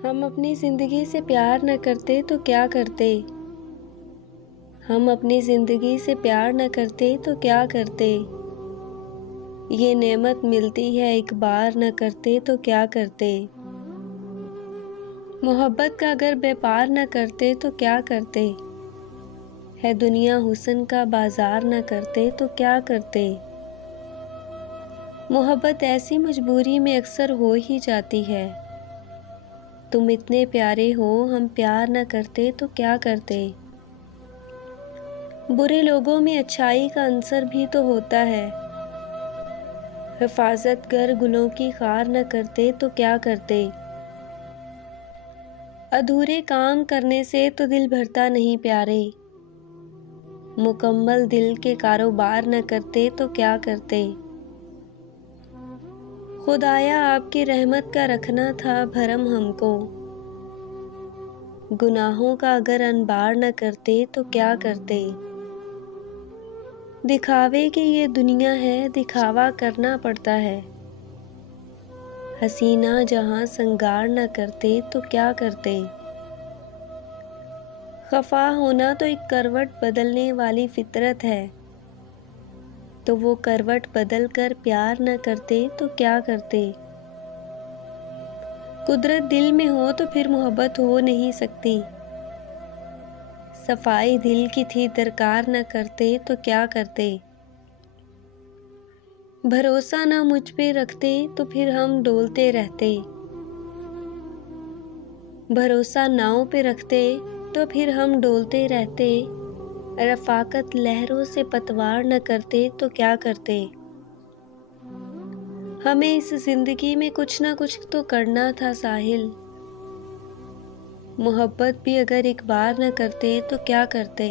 हम अपनी ज़िंदगी से प्यार न करते तो क्या करते। हम अपनी ज़िंदगी से प्यार न करते तो क्या करते। ये नेमत मिलती है एक बार न करते तो क्या करते। मोहब्बत का अगर व्यापार न करते तो क्या करते। है दुनिया हुस्न का बाजार न करते तो क्या करते। मोहब्बत ऐसी मजबूरी में अक्सर हो ही जाती है। तुम इतने प्यारे हो, हम प्यार न करते तो क्या करते। बुरे लोगों में अच्छाई का अंसर भी तो होता है। हिफाजत गर गुलों की खार न करते तो क्या करते। अधूरे काम करने से तो दिल भरता नहीं प्यारे। मुकम्मल दिल के कारोबार न करते तो क्या करते। खुदाया आपकी रहमत का रखना था भरम हमको। गुनाहों का अगर अनबार न करते तो क्या करते। दिखावे की ये दुनिया है, दिखावा करना पड़ता है। हसीना जहां संगार न करते तो क्या करते। खफा होना तो एक करवट बदलने वाली फितरत है। तो वो करवट बदल कर प्यार न करते तो क्या करते। कुदरत दिल में हो तो फिर मोहब्बत हो नहीं सकती। सफाई दिल की थी दरकार न करते तो क्या करते। भरोसा ना मुझ पे रखते तो फिर हम डोलते रहते। भरोसा नाव पे रखते तो फिर हम डोलते रहते। रफाकत लहरों से पतवार न करते तो क्या करते। हमें इस जिंदगी में कुछ ना कुछ तो करना था साहिल। मोहब्बत भी अगर एक बार न करते तो क्या करते।